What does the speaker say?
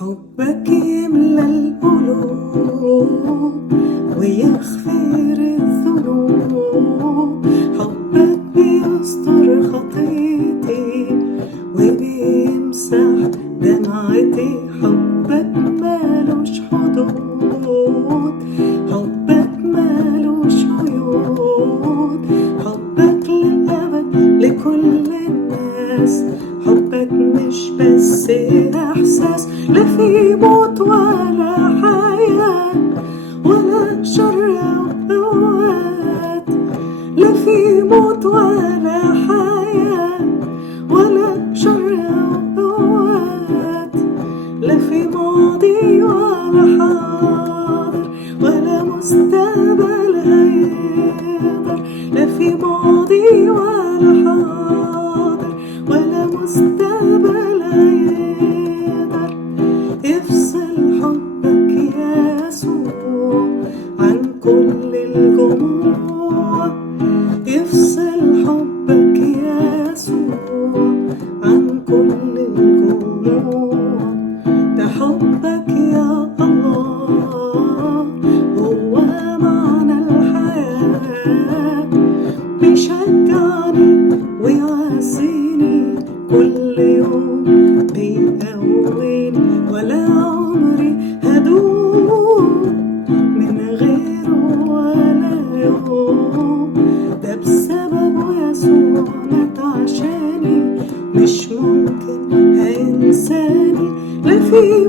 حبك يملى القلوب ويغفر الذنوب. حبك بيستر خطيتي وبيمسح دمعتي. حبك مالوش حدود، حبك مالوش قيود. حبك للأبد لكل الناس. حبك مش بس إحساس، لا في موت ولا حياة ولا شر أوقات. لا في موت ولا حياة ولا شر أوقات. لا في ماضي ولا حاضر ولا مستقبل هيقدر. لا في ماضي ولا حاضر ولا مستقبل هيقدر يفصل حبك يا يسوع عن كل الجموع. يفصل حبك يا يسوع عن كل الجموع. ده حبك يا الله هو معنى الحياة. بيشجعني ويعزيني كل يوم، بيقويني ولا عمري هدوم من غيره ولا يوم. ده بسببه يسوع مات عشاني، مش ممكن هينساني. لا في